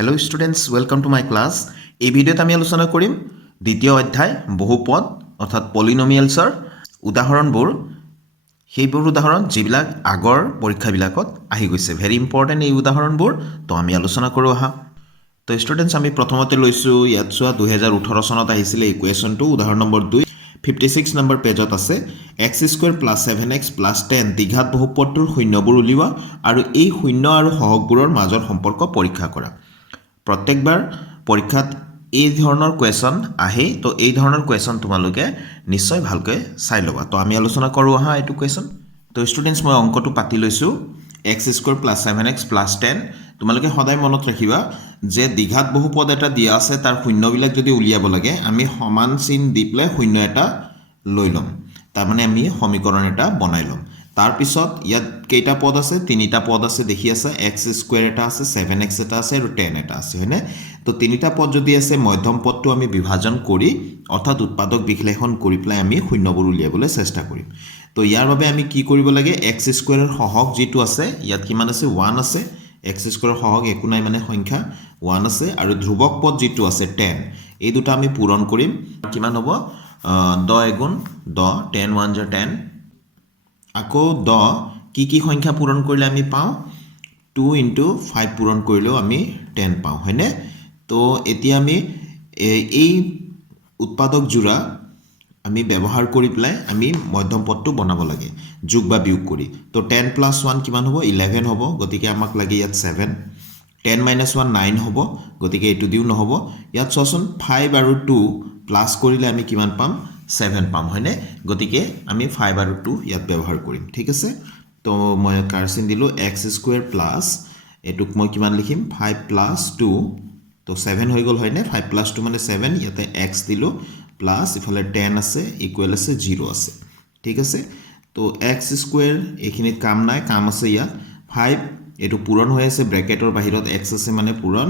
Hello students, welcome to my class. এই ভিডিওত আমি আলোচনা কৰিম দ্বিতীয় অধ্যায় বহুপদ অৰ্থাৎ পলিনোমিয়েলছৰ উদাহৰণবোৰ সেইবোৰ উদাহৰণ যিবিলাক আগৰ পৰীক্ষাবিলাকত আহি গৈছে ভেৰি ইম্পৰ্টেণ্ট এই উদাহৰণবোৰ তো আমি আলোচনা কৰোঁ আহা তো ষ্টুডেণ্টছ আমি প্ৰথমতে লৈছোঁ ইয়াত চোৱা 2018 চনত আহিছিলে এই কুৱেশ্যনটো উদাহৰণ নম্বৰ 2 56 নম্বৰ পেজত আছে x² + 7x + 10 দ্বিঘাত বহুপদটোৰ শূন্যবোৰ উলিওৱা আৰু এই শূন্য আৰু সহগবোৰৰ মাজৰ সম্পৰ্ক পৰীক্ষা কৰা প্ৰত্যেকবাৰ পৰীক্ষাত এই ধৰণৰ কুৱেশ্যন আহে তো এই ধৰণৰ কুৱেশ্যন তোমালোকে নিশ্চয় ভালকৈ চাই ল'বা তো আমি আলোচনা কৰোঁ আহা এইটো কুৱেশ্যন তো ষ্টুডেণ্টছ মই অংকটো পাতি লৈছোঁ x² + 7x + 10 তোমালোকে সদায় মনত ৰাখিবা যে দ্বিঘাত বহুপদ এটা দিয়া আছে তাৰ শূন্যবিলাক যদি উলিয়াব লাগে আমি সমান চিন দি পেলাই শূন্য এটা লৈ ল'ম তাৰমানে আমি সমীকৰণ এটা বনাই ল'ম তাৰপিছত ইয়াত কেইটা পদ আছে তিনিটা পদ আছে দেখি আছে x² এটা আছে 7x এটা আছে আৰু 10 এটা আছে হয়নে তো তিনিটা পদ যদি আছে মধ্যম পদটো আমি বিভাজন কৰি অৰ্থাৎ উৎপাদক বিশ্লেষণ কৰি পেলাই আমি শূন্যবোৰ উলিয়াবলৈ চেষ্টা কৰিম তো ইয়াৰ বাবে আমি কি কৰিব লাগে x² ৰ সহগ যেটো আছে ইয়াত কিমান আছে 1 আছে x² ৰ সহগ একো নাই মানে সংখ্যা 1 আছে আৰু ধ্ৰুৱক পদ যেটো আছে 10 এই দুটা আমি পূৰণ কৰিম কিমান হ'ব 10 * 10 10 1 * 10 আকৌ 10 কি সংখ্যা পূৰণ কৰিলে আমি পাওঁ 2 * 5 পূৰণ কৰিলেও আমি 10 পাওঁ হয়নে তো এতিয়া আমি এই উৎপাদক জোড়া আমি ব্যৱহাৰ কৰি পেলাই আমি মধ্যম পদটো বনাব লাগে যোগ বা বিয়োগ কৰি তো 10 + 1 কিমান হ'ব 11 হ'ব গতিকে আমাক লাগে ইয়াত 7 10 - 1 9 হ'ব গতিকে এটো দিও নহব ইয়াত চোৱাচোন 5 আৰু 2 প্লাস কৰিলে আমি কিমান পাম 7 পাম হয়নে গতিকে আমি 5 আৰু 2 ইয়াত ব্যৱহাৰ কৰিম ঠিক আছে তো মই কাৰচিন দিলো x² প্লাস এটুক মই কিমান লিখিম 5 + 2 তো 7 হৈ গল হয়নে 5 + 2 মানে 7 ইয়াতে x দিলো প্লাস ইফালে 10 আছে ইকুৱেল আছে 0 আছে ঠিক আছে তো x² এখিনিত কাম নাই কাম আছে ইয়াত 5 এটো পূৰণ হৈ আছে ব্ৰেকেটৰ বাহিৰত x আছে মানে পূৰণ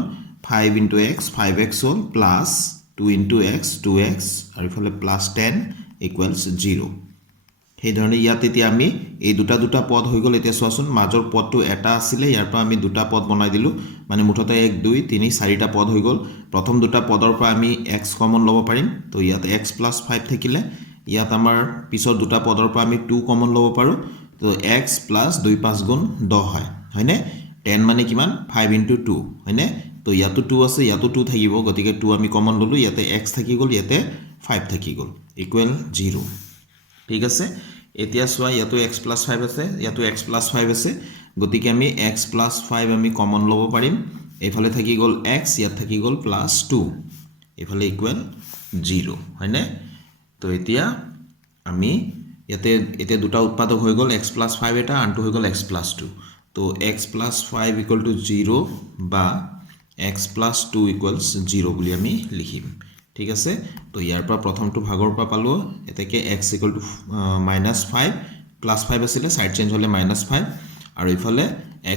5 * x 5x হ'ল প্লাস 2 * x 2x আৰু ইফালে প্লাস 10 ইকুৱেলছ 0 সেই ধৰণে ইয়াত এতিয়া আমি এই দুটা পদ হৈ গল এতিয়া চোৱাচোন মাজৰ পদটো এটা আছিল ইয়াৰ পৰা আমি দুটা পদ বনাই দিলো মানে মুঠতে 1 2 3 4টা পদ হৈ গল প্ৰথম দুটা পদৰ পৰা আমি x কমন ল'ব পাৰিম তো ইয়াত x + 5 থাকিলে ইয়াত আমাৰ পিছৰ দুটা পদৰ পৰা আমি 2 কমন ল'ব পাৰো তো x + 2 5 গুণ 10 হয় হয়নে 10 মানে কিমান 5 * 2 হয়নে তো ইয়াতো 2 আছে ইয়াতো 2 থাকিব গতিকে 2 আমি কমন ললো ইয়াতে x থাকি গল ইয়াতে 5 থাকি গল ইকুৱেল 0 ঠিক আছে এতিয়া সোয়া ইয়াতো x + 5 আছে ইয়াতো x + 5 আছে গতিকে আমি x + 5 আমি কমন ল'ব পাৰিম এইফালে থাকি গল x ইয়াত থাকি গল +2 এইফালে ইকুৱেল 0 হয়নে তো এতিয়া আমি ইয়াতে দুটা উৎপাদক হৈ গল x + 5 এটা আনটো হৈ গল x + 2 তো x + 5 = 0 বা x + 2 = 0 বুলি আমি লিখিম ঠিক আছে তো ইয়াৰ পৰা প্ৰথমটো ভাগৰ পৰা পালো এতেকে x = -5 +5 আছিল সাইড চেঞ্জ হলে -5 আৰু ইফালে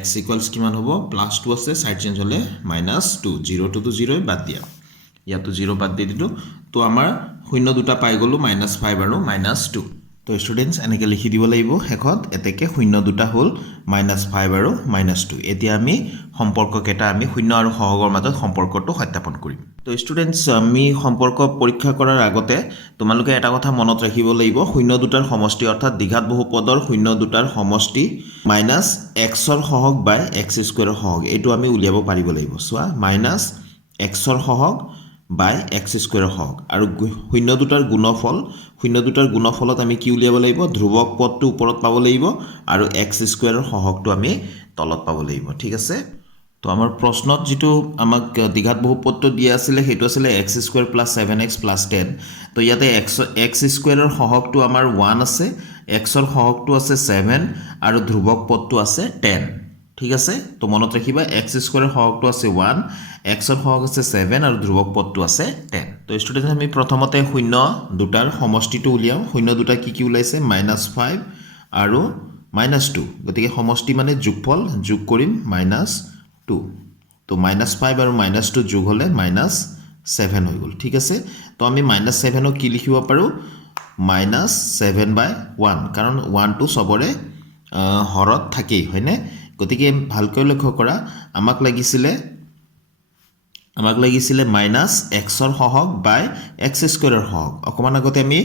x = কিমান হ'ব +2 আছে সাইড চেঞ্জ হলে -2 0 to 0 বাদ দিয়া ইয়াতো 0 বাদ দি দিলো তো আমাৰ শূন্য দুটা পাই গলো -5 আৰু -2 তো ষ্টুডেন্টস এনেকে লিখি দিব লাগিব হেকত এতেকে শূন্য দুটা হল -5 আৰু -2 এতিয়া আমি সম্পৰ্ক কেটা আমি শূন্য আৰু সহগৰ মাজত সম্পৰ্কটো সত্যাপন কৰিম তো ষ্টুডেন্টস আমি সম্পৰ্ক পৰীক্ষা কৰাৰ আগতে তোমালোকে এটা কথা মনত ৰাখিব লাগিব শূন্য দুটাৰ সমষ্টি অৰ্থাৎ দ্বিঘাত বহুপদৰ শূন্য দুটাৰ সমষ্টি -x ৰ সহগ বাই x² ৰ সহগ এটো আমি উলিয়াব পাৰিব লাগিব সোয়া -x ৰ সহগ বাই x² ৰ সহগ আৰু শূন্য দুটাৰ গুণফলত আমি কি উলিয়াব লাগিব ধ্ৰুৱক পদটো ওপৰত পাব লাগিব আৰু x² ৰ সহগটো আমি তলত পাব লাগিব ঠিক আছে তো আমাৰ প্ৰশ্নত যেটো আমাক দ্বিঘাত বহুপদটো দিয়া আছিল হেতু আছিল x² + 7x + 10 তো ইয়াতে x² ৰ সহগটো আমাৰ 1 আছে x ৰ সহগটো আছে 7 আৰু ধ্ৰুৱক পদটো আছে 10 ঠিক আছে তো মনত ৰাখিবা x² ৰ সহগটো আছে 1 x ৰ সহগ আছে 7 আৰু ধ্ৰুৱক পদটো আছে 10 তো ষ্টুডেন্ট আমি প্ৰথমতে শূন্য দুটাৰ সমষ্টিটো উলিয়াও শূন্য দুটা কি ওলাইছে -5 আৰু -2 গতিকে সমষ্টি মানে যোগফল যোগ কৰিম -2 তো -5 আৰু -2 যোগ হলে -7 হৈ গল ঠিক আছে তো আমি -7 ক কি লিখিব পাৰো -7/1 কাৰণ 1 টো সবৰে হৰত থাকেই হয়নে গতিকে ভালকৈ লক্ষ্য কৰা আমাক লাগিছিলে আমাক লাগিছিলে মাইনাছ এক্সৰ সহগ বাই এক্স স্কুৱেৰৰ সহগ অকণমান আগতে আমি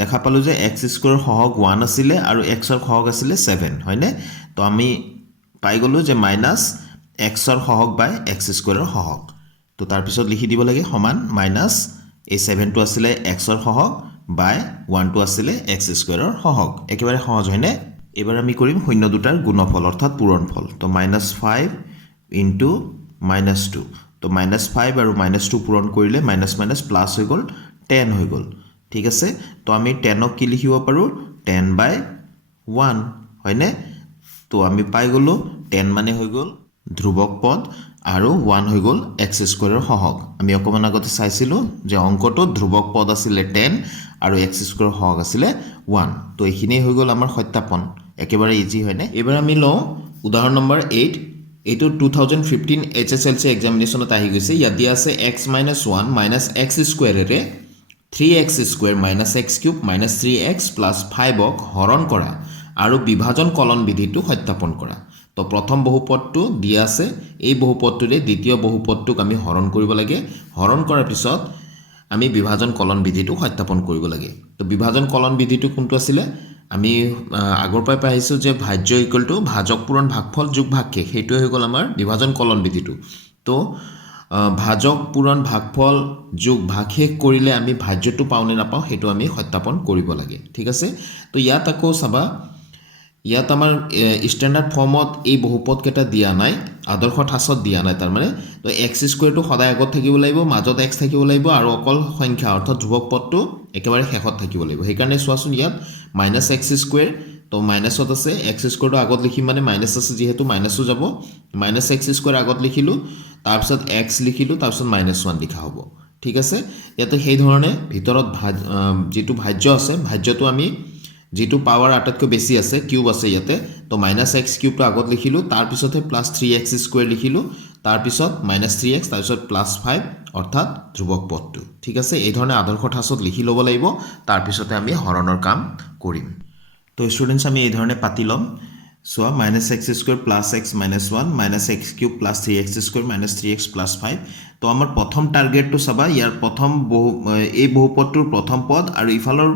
দেখা পালোঁ যে এক্স স্কুৱেৰৰ সহগ 1 আছিলে আৰু এক্সৰ সহগ আছিলে 7 হয়নে তো আমি পাই গ'লোঁ যে মাইনাছ এক্সৰ সহগ বাই এক্স স্কুৱেৰৰ সহগ তো তাৰপিছত লিখি দিব লাগে সমান মাইনাছ এই 7টো আছিলে এক্সৰ সহগ বাই 1টো আছিলে এক্স স্কুৱেৰৰ সহগ একেবাৰে সহজ হয়নে এবাৰ আমি কৰিম শূন্য দুটাৰ গুণফল অৰ্থাৎ পূৰণফল তো -5 ইনটু -2 তো -5 আৰু -2 পূৰণ কৰিলে মাইনাছ মাইনাছ প্লাছ হৈ গ'ল 10 হৈ গ'ল ঠিক আছে তো আমি 10ক কি লিখিব পাৰোঁ 10/1 হয়নে তো আমি পাই গ'লোঁ 10 মানে হৈ গ'ল ধ্ৰুৱক পদ আৰু 1 হৈ গ'ল এক্স স্কুৱেৰৰ সহগ আমি অকণমান আগতে চাইছিলোঁ যে অংকটোত ধ্ৰুৱক পদ আছিলে 10 আৰু এক্স স্কুৱেৰৰ সহগ আছিলে 1 তো এইখিনি হৈ গ'ল আমাৰ সত্যাপন একেবাৰে ইজি হয়নে এবাৰ আমি লওঁ উদাহৰণ নম্বৰ 8 এইটো 2015 HSLC এক্সামিনেশ্যনত আহি গৈছে ইয়াত দিয়া আছে x - 1 - x স্কুৱেৰেৰে 3x square - x cube - 3x + 5ক হৰণ কৰা আৰু বিভাজন কলন বিধিটো সত্যাপন কৰা তো প্ৰথম বহুপদটো দিয়া আছে এই বহুপদটোৰে দ্বিতীয় বহুপদটোক আমি হৰণ কৰিব লাগে হৰণ কৰাৰ পিছত আমি বিভাজন কলন বিধিটো সত্যাপন কৰিব লাগে তো বিভাজন কলন বিধিটো কোনটো আছিলে আমি আগৰ পৰাই পাইছোঁ যে ভাজ্য ইকুৱেল টু ভাজক পূৰণ ভাগফল যোগ ভাগশেষ সেইটোৱে হৈ গ'ল আমাৰ বিভাজন কলন বিধিটো তো ভাজক পূৰণ ভাগফল যোগ ভাগশেষ কৰিলে আমি ভাজ্যটো পাওঁনে নাপাওঁ সেইটো আমি সত্যাপন কৰিব লাগে ঠিক আছে তো ইয়াত আকৌ চাবা ইয়াত আমাৰ ষ্টেণ্ডাৰ্ড ফৰ্মত এই বহুপদকেইটা দিয়া নাই আদৰ্শ ঠাচত দিয়া নাই তাৰমানে তো এক্স স্কুৱেৰটো সদায় আগত থাকিব লাগিব মাজত এক্স থাকিব লাগিব আৰু অকল সংখ্যা অৰ্থাৎ ধ্ৰুৱক পদটো একেবাৰে শেষত থাকিব লাগিব সেইকাৰণে চোৱাচোন ইয়াত -x স্কুৱেৰ তো মাইনাছত আছে এক্স স্কুৱেৰটো আগত লিখিম মানে মাইনাছ আছে যিহেতু মাইনাছো যাব -x স্কুৱেৰ আগত লিখিলোঁ তাৰপিছত এক্স লিখিলোঁ তাৰপিছত -1 লিখা হ'ব ঠিক আছে ইয়াতে সেই ধৰণে ভিতৰত যিটো ভাজ্য আছে ভাজ্যটো আমি যেটো পাৱাৰ আটাইতকৈ বেছি আছে কিউব আছে ইয়াতে তো -x কিউবটো আগত লিখিলোঁ তাৰপিছতহে +3x স্কুৱেৰ লিখিলোঁ তাৰপিছত -3x তাৰপিছত +5 অৰ্থাৎ ধ্ৰুৱক পদটো ঠিক আছে এই ধৰণে আদৰ্শ ঠাচত লিখি ল'ব লাগিব তাৰপিছতে আমি হৰণৰ কাম কৰিম তো ষ্টুডেণ্টছ আমি এই ধৰণে পাতি ল'ম চোৱা -x square +x - 1 - x cube +3x square -3x +5 তো আমাৰ প্ৰথম টাৰ্গেটটো চাবা ইয়াৰ প্ৰথম এই বহুপদটোৰ প্ৰথম পদ আৰু ইফালৰ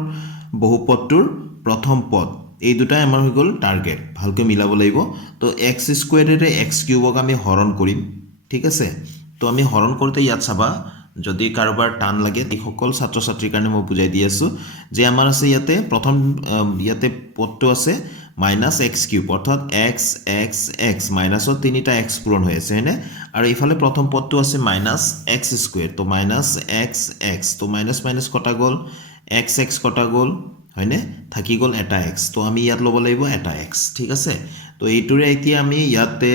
বহুপদটোৰ প্ৰথম পদ এই দুটাই আমাৰ হৈ গ'ল টাৰ্গেট ভালকৈ মিলাব লাগিব তো x স্কুৱেৰেৰে x কিউবক আমি হৰণ কৰিম ঠিক আছে তো আমি হৰণ কৰোঁতে ইয়াত চাবা যদি কাৰোবাৰ টান লাগে এই সকল ছাত্ৰ ছাত্ৰীৰ কাৰণে মই বুজাই দি আছোঁ যে আমাৰ আছে ইয়াতে প্ৰথম ইয়াতে পদটো আছে -x কিউব অৰ্থাৎ x x x মাইনাছত তিনিটা x পূৰণ হৈ আছে হয়নে আৰু ইফালে প্ৰথম পদটো আছে -x স্কুৱেৰ তো -x x তো মাইনাছ মাইনাছ কটা গ'ল x x কটা গ'ল হয়নে থাকি গ'ল এটা x তো আমি ইয়াত ল'ব লাগিব এটা x ঠিক আছে তো এইটোৰে এতিয়া আমি ইয়াতে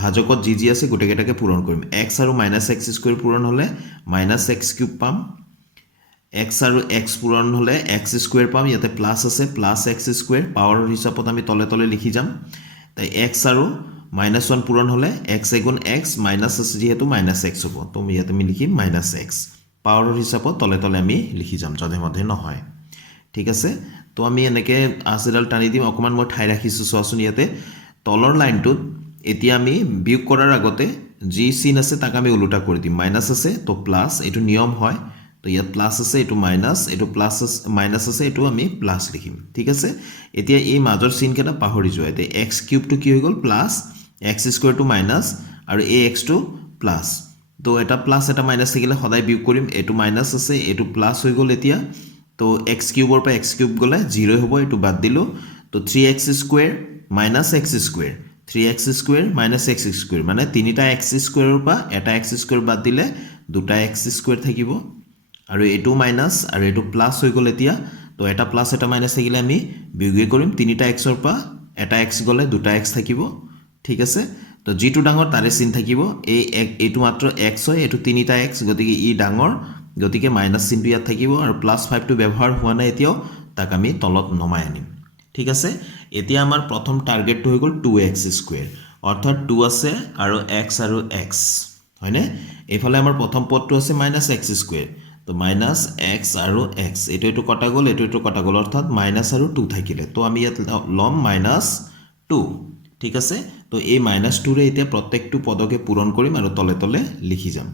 ভাজকত যি আছে গোটেইকেইটাকে পূৰণ কৰিম x আৰু -x স্কুৱেৰ পূৰণ হ'লে -x কিউব পাম x আৰু x পূৰণ হ'লে x স্কুৱেৰ পাম ইয়াতে প্লাছ আছে +x স্কুৱেৰ পাৱাৰৰ হিচাপত আমি তলে তলে লিখি যাম তাই x আৰু -1 পূৰণ হ'লে x এগুণ x মাইনাছ আছে যিহেতু -x হ'ব তো ইয়াতে আমি লিখিম -x পাৱাৰৰ হিচাপত তলে তলে আমি লিখি যাম যধে মধে নহয় ঠিক আছে তো আমি এনেকৈ আঁচডাল টানি দিম অকণমান মই ঠাই ৰাখিছোঁ চোৱাচোন ইয়াতে তলৰ লাইনটোত এতিয়া আমি বিয়োগ কৰাৰ আগতে যি চিন আছে তাক আমি ওলোটা কৰি দিম মাইনাছ আছে তো প্লাছ এইটো নিয়ম হয় তো ইয়াত প্লাছ আছে এইটো মাইনাছ এইটো প্লাছ মাইনাছ আছে এইটো আমি প্লাছ লিখিম ঠিক আছে এতিয়া এই মাজৰ চিনকেইটা পাহৰি যোৱা এতিয়া এক্স কিউবটো কি হৈ গ'ল প্লাছ এক্স স্কুৱেৰটো মাইনাছ আৰু এই এক্সটো প্লাছ তো এটা প্লাছ এটা মাইনাছ থাকিলে সদায় বিয়োগ কৰিম এইটো মাইনাছ আছে এইটো প্লাছ হৈ গ'ল এতিয়া তো এক্স কিউবৰ পৰা এক্স কিউব গ'লে 0 হ'ব এইটো বাদ দিলোঁ তো 3x square - x square 3x square - x square মানে তিনিটা x স্কুৱেৰৰ পৰা এটা x স্কুৱেৰ বাদ দিলে দুটা x স্কুৱেৰ থাকিব আৰু এইটো মাইনাছ আৰু এইটো প্লাছ হৈ গ'ল এতিয়া তো এটা প্লাছ এটা মাইনাছ থাকিলে আমি বিয়োগ কৰিম তিনিটা xৰ পৰা এটা x গ'লে দুটা x থাকিব ঠিক আছে তো যিটো ডাঙৰ তাৰে চিন থাকিব এইটো মাত্ৰ x হয় এইটো তিনিটা x গতিকে ই ডাঙৰ গতিকে মাইনাছ চিনটো ইয়াত থাকিব আৰু +5টো ব্যৱহাৰ হোৱা নাই এতিয়াও তাক আমি তলত নমাই আনিম ঠিক আছে এতিয়া আমাৰ প্ৰথম টাৰ্গেটটো হৈ গ'ল 2x স্কুৱেৰ অৰ্থাৎ 2 আছে আৰু x আৰু x হয়নে এইফালে আমাৰ প্ৰথম পদটো আছে -x স্কুৱেৰ তো -x আৰু x এইটো কটা গ'ল এইটো কটা গ'ল অৰ্থাৎ মাইনাছ আৰু 2 থাকিলে তো আমি ইয়াত ল'ম -2 ঠিক আছে তো এই -2ৰে এতিয়া প্ৰত্যেকটো পদকে পূৰণ কৰিম আৰু তলে তলে লিখি যাম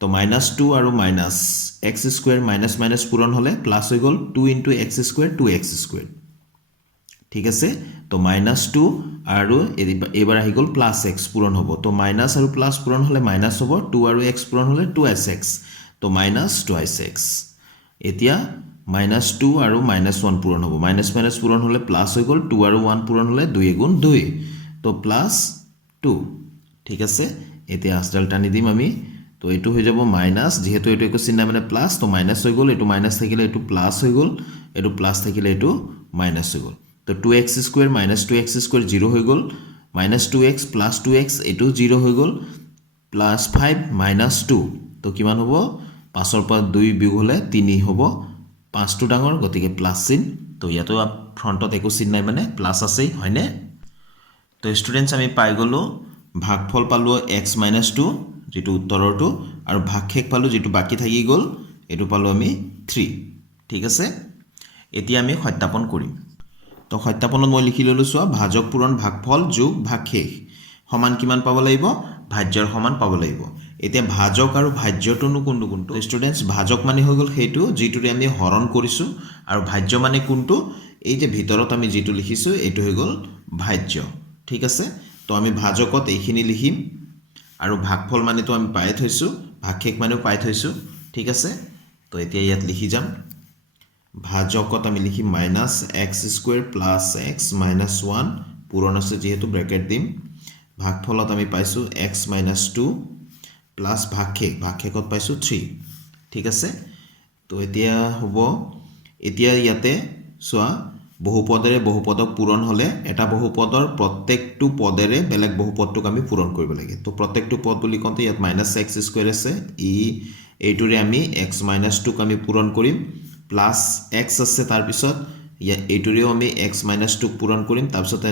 তো -2 আৰু -x² মাইনাছ মাইনাছ পূৰণ হ'লে প্লাছ হৈ গ'ল 2 × x² 2x²। ঠিক আছে, তো -2 আৰু এইবাৰ আহি গ'ল +x পূৰণ হ'ব। তো মাইনাছ আৰু প্লাছ পূৰণ হ'লে মাইনাছ হ'ব, 2 আৰু x পূৰণ হ'লে 2x, তো -2x। এতিয়া -2 আৰু -1 পূৰণ হ'ব, মাইনাছ মাইনাছ পূৰণ হ'লে প্লাছ হৈ গ'ল, 2 আৰু 1 পূৰণ হ'লে 2 × 2, তো +2। ঠিক আছে, এতিয়া আঁচডাল টানি দিম আমি, তো এইটো হৈ যাব মাইনাছ, যিহেতু এইটো একো চিন নাই মানে প্লাছ, তো মাইনাছ হৈ গ'ল, এইটো মাইনাছ থাকিলে এইটো প্লাছ হৈ গ'ল, এইটো প্লাছ থাকিলে এইটো মাইনাছ হৈ গ'ল। তো 2x² - 2x² 0 হৈ গ'ল, -2x + 2x এইটো 0 হৈ গ'ল, +5 - 2, তো কিমান হ'ব? 5ৰ পৰা 2 বিয়োগ হ'লে 3 হ'ব, 5টো ডাঙৰ গতিকে প্লাছ চিন। তো ইয়াতো ফ্ৰণ্টত একো চিন নাই মানে প্লাছ আছেই, হয়নে? তো ষ্টুডেণ্টছ আমি পাই গ'লোঁ, ভাগফল পালোঁ x - 2 যিটো উত্তৰৰটো, আৰু ভাগশেষ পালোঁ যিটো বাকী থাকি গ'ল, এইটো পালোঁ আমি 3। ঠিক আছে, এতিয়া আমি সত্যাপন কৰিম। তো সত্যাপনত মই লিখি ল'লোঁ, চোৱা, ভাজক পূৰণ ভাগফল যোগ ভাগশেষ সমান কিমান পাব লাগিব? ভাজ্যৰ সমান পাব লাগিব। এতিয়া ভাজক আৰু ভাজ্যটোনো কোনটো? ষ্টুডেণ্টছ, ভাজক মানে হৈ গ'ল সেইটো যিটোৰে আমি হৰণ কৰিছোঁ, আৰু ভাজ্য মানে কোনটো? এই যে ভিতৰত আমি যিটো লিখিছোঁ এইটো হৈ গ'ল ভাজ্য। ঠিক আছে, তো আমি ভাজকত এইখিনি লিখিম, আৰু ভাগফল মানেতো আমি পাই থৈছোঁ, ভাগশেষ মানেও পাই থৈছোঁ। ঠিক আছে, তো এতিয়া ইয়াত লিখি যাম, ভাজকত আমি লিখিম -x² + x - 1 পূৰণ আছে যিহেতু ব্ৰেকেট দিম, ভাগফলত আমি পাইছোঁ x - 2 প্লাছ ভাগশেষত পাইছোঁ 3। ঠিক আছে, তো এতিয়া হ'ব, এতিয়া ইয়াতে চোৱা, বহুপদৰে বহুপদক পূৰণ হ'লে এটা বহুপদৰ প্ৰত্যেকটো পদেৰে বেলেগ বহুপদটোক আমি পূৰণ কৰিব লাগে। তো প্ৰত্যেকটো পদ বুলি কওঁতে ইয়াত -x² আছে, এইটোৰে আমি x - 2ক আমি পূৰণ কৰিম, প্লাছ x আছে, তাৰপিছত এইটোৰেও আমি x - 2ক পূৰণ কৰিম, তাৰপিছত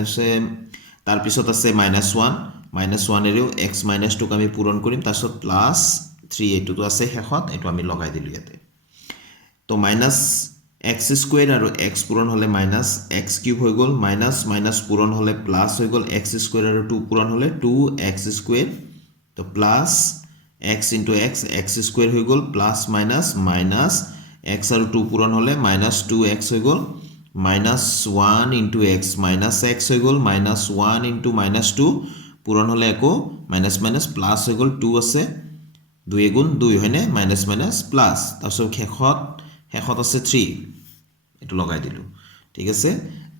আছে -1এৰেও x - 2ক আমি পূৰণ কৰিম, তাৰপিছত +3 এইটোতো আছে শেষত, এইটো আমি লগাই দিলোঁ ইয়াতে। তো -x² আৰু x পূৰণ হ'লে -x³ হৈ গ'ল, মাইনাছ পূৰণ হ'লে প্লাছ হৈ গ'ল, x² আৰু 2 পূৰণ হ'লে 2x², তো প্লাছ x × x² হৈ গ'ল, প্লাছ মাইনাছ x আৰু 2 পূৰণ হ'লে -2x হৈ গ'ল, -1 × x -x হৈ গ'ল, -1 × -2 পূৰণ হ'লে আকৌ মাইনাছ প্লাছ হৈ গ'ল, 2 আছে, 2 × 2 হয়নে, মাইনাছ প্লাছ, তাৰপিছত শেষত আছে 3, এইটো লগাই দিলোঁ। ঠিক আছে,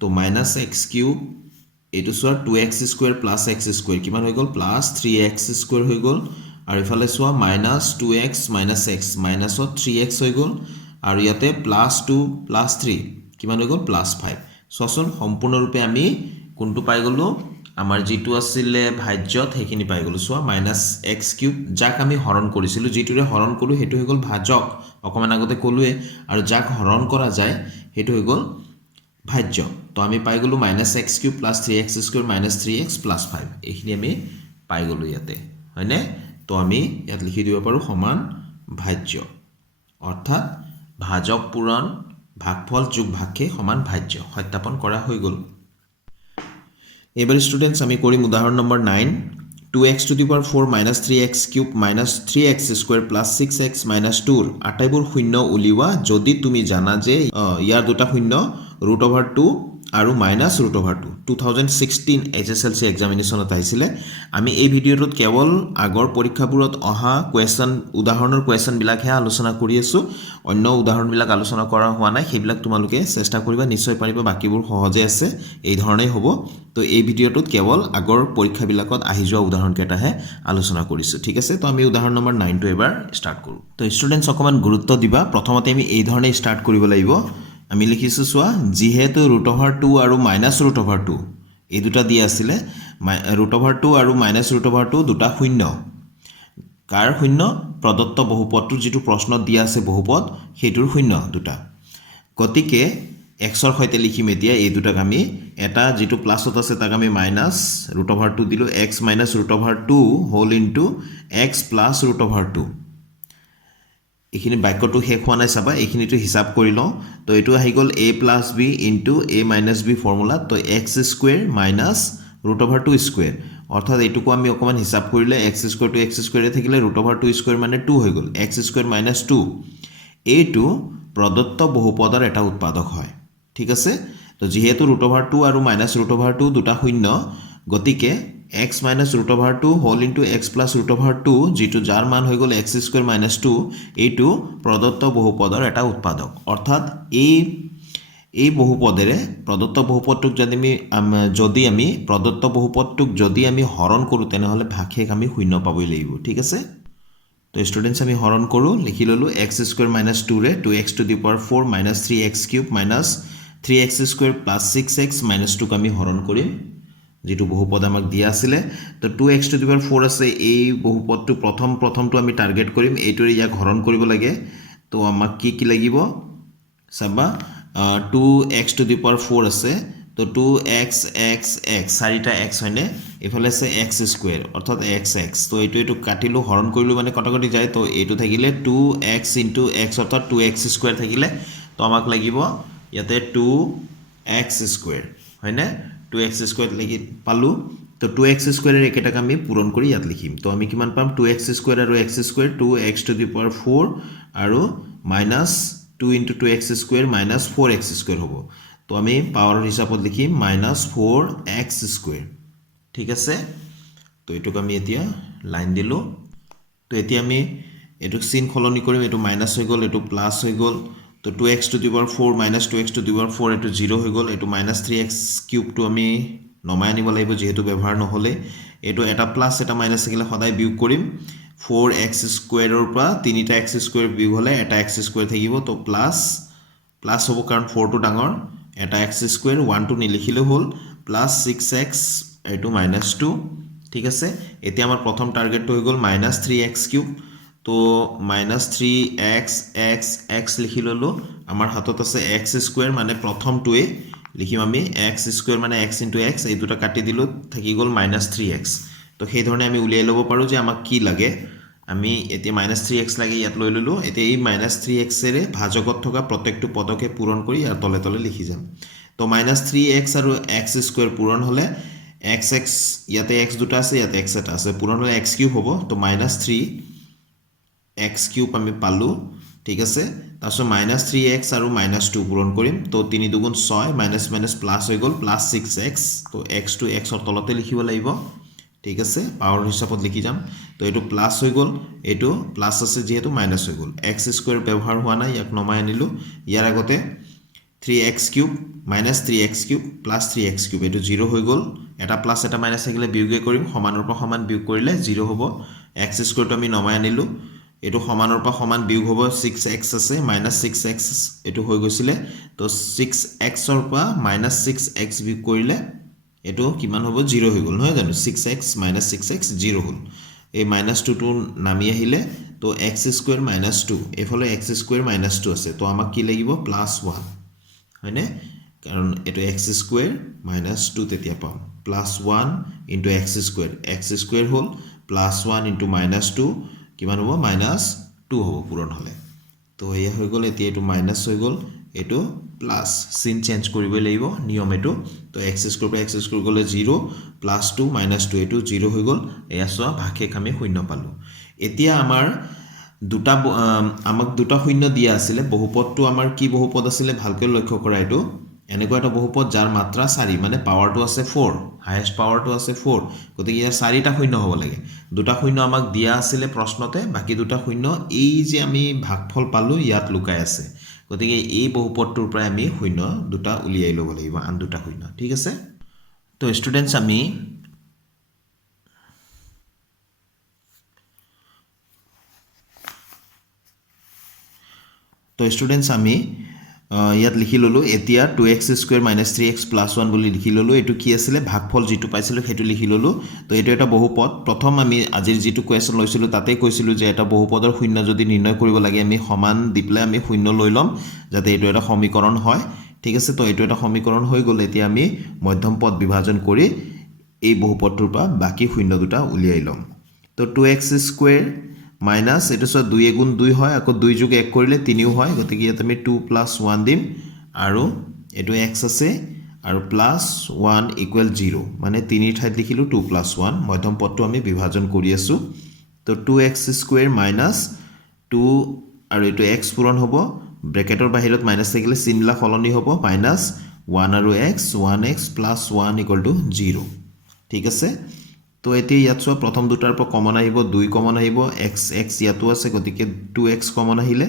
তো -x³ এইটো চোৱা, 2x² + x² কিমান হৈ গ'ল? +3x² হৈ গ'ল, আৰু ইফালে চোৱা -2x - x মাইনাছত 3x হৈ গ'ল, আৰু ইয়াতে +2 + 3 কিমান হৈ গ'ল? +5। চোৱাচোন, সম্পূৰ্ণৰূপে আমি কোনটো পাই গ'লোঁ? আমাৰ যিটো আছিলে ভাজ্যত সেইখিনি পাই গ'লোঁ। চোৱা, -x³ যাক আমি হৰণ কৰিছিলোঁ, যিটোৰে হৰণ কৰোঁ সেইটো হৈ গ'ল ভাজক, অকণমান আগতে ক'লোৱে, আৰু যাক হৰণ কৰা যায় সেইটো হৈ গ'ল ভাজ্য। তো আমি পাই গ'লোঁ -x³ + 3x² - 3x + 5, এইখিনি আমি পাই গ'লোঁ ইয়াতে, হয়নে? তো আমি ইয়াত লিখি দিব পাৰোঁ সমান ভাজ্য, অৰ্থাৎ ভাজক পূৰণ ভাগফল যোগ ভাগশেষ সমান ভাজ্য। সত্যাপন কৰা হৈ গ'ল। এইবাৰ ষ্টুডেণ্টছ আমি কৰিম উদাহৰণ number 9, 2x⁴ - 3x³ - 3x² + 6x - 2ৰ আটাইবোৰ শূন্য উলিওৱা যদি তুমি জানা যে ইয়াৰ দুটা শূন্য √2 আৰু -√2। 2016 HSLC এক্সামিনেশ্যনত আহিছিলে। আমি এই ভিডিঅ'টোত কেৱল আগৰ পৰীক্ষাবোৰত অহা উদাহৰণৰ কুৱেশ্যনবিলাকহে আলোচনা কৰি আছোঁ, অন্য উদাহৰণবিলাক আলোচনা কৰা হোৱা নাই, সেইবিলাক তোমালোকে চেষ্টা কৰিবা, নিশ্চয় পাৰিবা, বাকীবোৰ সহজে আছে, এই ধৰণেই হ'ব। তো এই ভিডিঅ'টোত কেৱল আগৰ পৰীক্ষাবিলাকত আহি যোৱা উদাহৰণকেইটাহে আলোচনা কৰিছোঁ। ঠিক আছে, তো আমি উদাহৰণ নম্বৰ 9টো এবাৰ ষ্টাৰ্ট কৰোঁ। তো ষ্টুডেণ্টছ অকণমান গুৰুত্ব দিবা, প্ৰথমতে আমি এই ধৰণে ষ্টাৰ্ট কৰিব লাগিব। আমি লিখিছোঁ, চোৱা, যিহেতু √2 আৰু -√2 এই দুটা দিয়া আছিলে, √2 আৰু -√2 দুটা শূন্য। কাৰ শূন্য? প্ৰদত্ত বহুপদটোৰ যিটো প্ৰশ্নত দিয়া আছে বহুপদ, সেইটোৰ শূন্য দুটা। গতিকে এক্সৰ সৈতে লিখিম এতিয়া এই দুটাক আমি, এটা যিটো প্লাছত আছে তাক আমি -√2 দিলোঁ, x - √2 হোল ইনটু x + √2। এইখিনি বাক্যটো শেষ হোৱা নাই, চাবা, এইখিনিতো হিচাপ কৰি লওঁ। তো এইটো আহি গ'ল a + b × a - b formula, তো x² - √2², অৰ্থাৎ এইটোকো আমি অকণমান হিচাপ কৰিলে এক্স স্কুৱেৰটো এক্স স্কুৱেৰে থাকিলে √2 স্কুৱেৰ মানে 2 হৈ গ'ল এক্স স্কুৱেৰ মাইনাছ 2 এইটো প্ৰদত্ত বহুপদৰ এটা উৎপাদক হয় ঠিক আছে তো যেহেতু √2 আৰু -√2 দুটা শূন্য গতিকে x minus √2 whole into x plus √2 যেটো যাৰ মান হৈ গ'ল x স্কুৱেৰ মাইনাছ 2 এইটো প্ৰদত্ত বহুপদৰ এটা উৎপাদক অৰ্থাৎ এই বহুপদৰে প্ৰদত্ত বহুপদটোক যদি আমি প্ৰদত্ত বহুপদটোক যদি আমি হৰণ কৰোঁ তেনেহলে ভাগশেষ আমি শূন্য পাবই লাগিব ঠিক আছে তো ষ্টুডেন্টস আমি হৰণ কৰোঁ লিখি ললো x স্কুৱেৰ মাইনাছ 2 ৰে 2x to the power 4 minus 3x cube minus 3x square plus 6x minus 2 আমি হৰণ কৰিম যেটো বহুপদ আমাক দিয়া আছিল তো 2x to the power 4 আছে এই বহুপদটো প্ৰথমটো আমি টাৰ্গেট কৰিম এইটোৰ ইয়াক হৰণ কৰিব লাগে তো আমাক কি লাগিব চাবা 2x to the power 4 আছে তো 2x x x চাৰিটা x হয়নে এফালে আছে x স্কয়াৰ অৰ্থাৎ xx তো এইটো কাটিলো হৰণ কৰিলো মানে কটাকটি যায় তো এইটো থাকিলে 2x into x অৰ্থাৎ 2x স্কয়াৰ থাকিলে তো আমাক লাগিব ইয়াতে 2x স্কয়াৰ হয়নে 2x স্কয়াৰ লাগি পালো তো 2x স্কয়াৰৰ একেটাক আমি পূৰণ কৰি ইয়াত লিখিম তো আমি কিমান পাম 2x স্কয়াৰ আৰু x square 2x to the power 4 আৰু minus 2 into 2x square minus 4x square হ'ব তো আমি পাৱাৰৰ হিচাপত লিখিম minus 4x square ঠিক আছে তো এটোক আমি এতিয়া লাইন দিলো তো এতিয়া আমি এটোক চিন খলনি কৰিম এটো মাইনাস হৈ গল এটো প্লাস হৈ গল তো 2x to the power 4 minus 2x to the power 4 এটো 0 হৈ গল এটো minus 3x cube টো আমি নমাই আনিব লাগিব যেহেতু ব্যৱহাৰ নহলে এটো এটা প্লাস এটা মাইনাস থাকিলে সদায় বিয়োগ কৰিম 4x স্কয়াৰৰ পৰা তিনিটা x স্কয়াৰ বিয়োগ হলে এটা x স্কয়াৰ থাকিব তো প্লাস হ'ব কাৰণ 4 টো ডাঙৰ এটা x স্কয়াৰ 1 টো নিলিখিলে হল প্লাস 6x এটো -2 ঠিক আছে এতিয়া আমাৰ প্ৰথম টাৰ্গেটটো হৈ গল -3x কিউব তো -3x x x লিখি ললো আমাৰ হাতত আছে x স্কয়াৰ মানে প্ৰথমটোৱে লিখিম আমি x স্কয়াৰ মানে x into x এই দুটা কাটি দিলো থাকি গল -3x তো সেই ধৰণে আমি উলিয়াই লব পাৰো যে আমাক কি লাগে আমি এতিয়া -3x লাগে ইয়াত লৈ ললো এতিয়া এই -3x এৰে ভাজকত থকা প্ৰত্যেকটো পদকে পূৰণ কৰি ইয়াৰ তলে তলে লিখি যাম তো -3x আৰু x স্কয়াৰ পূৰণ হলে xx ইয়াতে x দুটা আছে ইয়াতে x এটা আছে পূৰণ হলে x কিউব হ'ব তো -3x কিউব আমি পালো ঠিক আছে তাছৰ -3x আৰু -2 পূৰণ কৰিম তো 3 দুগুণ 6 মাইনাস মাইনাস প্লাস হৈ গল প্লাস 6x তো x to x ৰ তলতে লিখিব লাগিব ঠিক আছে পাৱাৰ হিচাপত লিখি যাম তো এটো প্লাস হৈ গল এটো প্লাস আছে যেহেতু মাইনাস হৈ গল x স্কয়াৰ ব্যৱহাৰ হোৱা নাই ইয়াক নমাই আনিলো ইয়াৰ আগতে 3x cube -3x cube plus 3x cube এটো 0 হৈ গল এটা প্লাস এটা মাইনাস থাকিলে বিয়োগে কৰিম সমানৰ পৰা সমান বিয়োগ কৰিলে 0 হ'ব x স্কয়াৰটো আমি নমাই আনিলো এটো সমানৰ পৰা সমান বিয়োগ হ'ব 6x আছে -6x এটো হৈ গৈছিলে তো 6x ৰ পৰা -6x বিয়োগ কৰিলে এটো কিমান হ'ব 0 হৈ গল নহয় জানো 6x -6x 0 হল এই -2 টো নামি আহিলে তো x স্কয়াৰ -2 এফালে x স্কয়াৰ -2 আছে তো আমাক কি লাগিব +1 হয়নে কাৰণ এটো x স্কয়াৰ -2 তেতিয়া পাম +1 into x স্কয়াৰ হল +1 into -2 কিমান হ'ব -2 হ'ব পূৰণ হলে তো এয়া হৈ গল এতিয়া এটো মাইনাস হৈ গল এটো প্লাস চিন চেঞ্জ কৰিব লাগিব নিয়ম এটো তো x স্কয়াৰ পৰা x স্কয়াৰ গলে 0 +2 -2 এটো 0 হৈ গল এয়া সোৱা ভাগশেষ আমি শূন্য পালো এতিয়া আমাক দুটা শূন্য দিয়া আছিল বহুপদটো আমাৰ কি বহুপদ আছিল ভালকৈ লক্ষ্য কৰা এটো এনেকুৱা এটা বহুপদ যাৰ মাত্ৰা 4 মানে পাৱাৰটো আছে 4 হাইয়েস্ট পাৱাৰটো আছে 4 গতিকে ইয়াৰ 4টা শূন্য হ'ব লাগে দুটা শূন্য আমাক দিয়া আছিল প্ৰশ্নতে বাকি দুটা শূন্য এই যে আমি ভাগফল পালো ইয়াত লুকাই আছে গতিকে এই বহুপদটোৰ পৰা আমি শূন্য দুটা উলিয়াই ল'ব লাগিব আন দুটা শূন্য ঠিক আছে তো ষ্টুডেন্টস আমি ইয়াত লিখি ললো এতিয়া 2x স্কয়াৰ -3x + 1 বুলি লিখি ললো এটো কি আছিল ভাগফল যেটো পাইছিল হেতু লিখি ললো তো এটো এটা বহুপদ প্ৰথম আমি আজিৰ যেটো কোৱেশ্চন লৈছিল তাতে কৈছিল যে এটা বহুপদৰ শূন্য যদি নিৰ্ণয় কৰিব লাগে আমি সমান দিপলে আমি শূন্য লৈ লম যাতে এটো এটা সমীকৰণ হয় ঠিক আছে তো এটো এটা সমীকৰণ হৈ গল এতিয়া আমি মধ্যম পদ বিভাজন কৰি এই বহুপদটোৰ পৰা বাকি শূন্য দুটা উলিয়াই লম তো 2x স্কয়াৰ মাইনাস এটো সব 2 গুণ 2 হয় আকৌ 2 যোগ 1 কৰিলে 3 হয় গতিকে ইয়াত আমি 2 + 1 দিম আৰু এটো x আছে আৰু প্লাছ 1 ইকুৱেল 0 মানে 3 ঠাইত লিখিলোঁ 2 প্লাছ 1 মধ্যম পদটো আমি বিভাজন কৰি আছোঁ তো 2x স্কুৱেৰ মাইনাছ 2 আৰু এইটো x পূৰণ হ'ব ব্ৰেকেটৰ বাহিৰত মাইনাছ থাকিলে চিনবিলাক সলনি হ'ব মাইনাছ 1 আৰু x 1x plus 1 equal to 0 ঠিক আছে তো এতিয়া ইয়াত চোৱা প্ৰথম দুটাৰ পৰা কমন আহিব 2 কমন আহিব x ইয়াতো আছে গতিকে 2x কমন আহিলে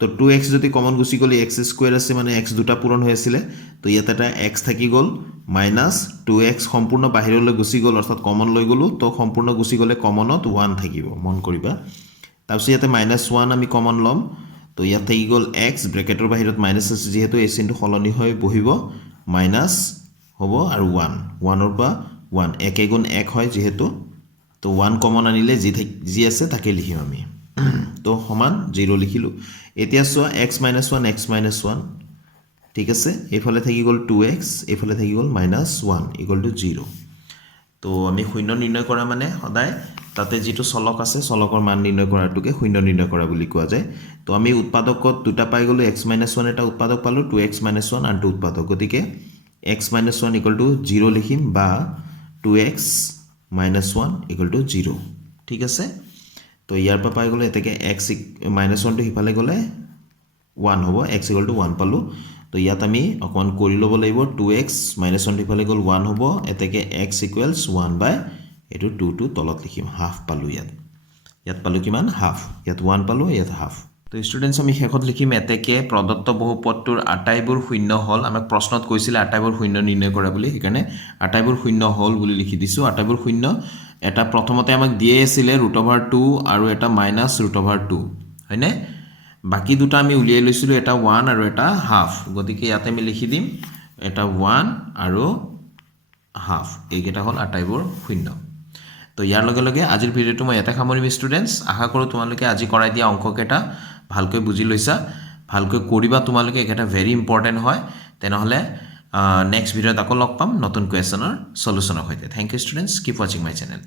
তো 2x যদি কমন গুচি গ'লে x স্কুৱেৰ আছে মানে x দুটা পূৰণ হৈ আছিলে তো ইয়াত এটা x থাকি গ'ল মাইনাছ 2x সম্পূৰ্ণ বাহিৰলৈ গুচি গ'ল অৰ্থাৎ কমন লৈ গ'লোঁ তো সম্পূৰ্ণ গুচি গ'লে কমনত 1 থাকিব মন কৰিবা তাৰপিছত ইয়াতে মাইনাছ 1 আমি কমন ল'ম তো ইয়াত থাকি গ'ল x ব্ৰেকেটৰ বাহিৰত মাইনাছ আছে যিহেতু এই চিনটো সলনি হৈ বহিব মাইনাছ হ'ব আৰু 1 1ৰ পৰা 1 1 গুণ 1 হয় যেহেতু তো 1 কমন আনিলে যি আছে তাকে লিখিম আমি তো সমান 0 লিখিলোঁ এতিয়া চোৱা x minus 1 ঠিক আছে এইফালে থাকি গ'ল 2x এইফালে থাকি গ'ল মাইনাছ 1 ইকুৱেল টু 0 তো আমি শূন্য নিৰ্ণয় কৰা মানে সদায় তাতে যিটো চলক আছে চলকৰ মান নিৰ্ণয় কৰাটোকে শূন্য নিৰ্ণয় কৰা বুলি কোৱা যায় তো আমি উৎপাদকত দুটা পাই গ'লোঁ x minus 1 এটা উৎপাদক পালোঁ 2x minus 1 আনটো উৎপাদক গতিকে x minus 1 ইকুৱেল টু 0 লিখিম বা 2x minus 1 ইকুৱেল টু 0 ঠিক আছে তো ইয়াৰ পৰা পাই গ'লে এতেকে x minus 1 টো হিফালে গ'লে 1 হ'ব x ইকুৱেল টু 1 পালোঁ তো ইয়াত আমি অকমান কৰি ল'ব লাগিব 2x minus 1 হিফালে গ'ল 1 হ'ব এতেকে x ইকুৱেলছ 1 বাই এইটো 2 টো তলত লিখিম হাফ পালোঁ ইয়াত পালোঁ কিমান হাফ ইয়াত 1 পালোঁ ইয়াত হাফ তো ষ্টুডেণ্টছ আমি শেষত লিখিম এতেকে প্ৰদত্ত বহুপদটোৰ আটাইবোৰ শূন্য হ'ল আমাক প্ৰশ্নত কৈছিলে আটাইবোৰ শূন্য নিৰ্ণয় কৰা বুলি সেইকাৰণে আটাইবোৰ শূন্য হ'ল বুলি লিখি দিছোঁ আটাইবোৰ শূন্য এটা প্ৰথমতে আমাক দিয়ে আছিলে √2 আৰু এটা -√2 হয়নে বাকি দুটা আমি উলিয়াই লৈছিলোঁ এটা 1 আৰু এটা হাফ গতিকে ইয়াতে আমি লিখি দিম এটা 1 আৰু হাফ এইকেইটা হ'ল আটাইবোৰ শূন্য তো ইয়াৰ লগে লগে আজিৰ ভিডিঅ'টো মই ইয়াতে সামৰিম ষ্টুডেণ্টছ আশা কৰোঁ তোমালোকে আজি কৰাই দিয়া অংককেইটা ভালকৈ বুজি লৈছা ভালকৈ কৰিবা তোমালোকে এটা ভেৰি ইম্পৰ্টেণ্ট হয় তেনেহ'লে নেক্সট ভিডিঅ'ত আকৌ লগ পাম নতুন কুৱেশ্যনৰ সলিউশ্যনৰ সৈতে থেংক ইউ ষ্টুডেণ্টছ কিপ ৱাচিং মাই চেনেল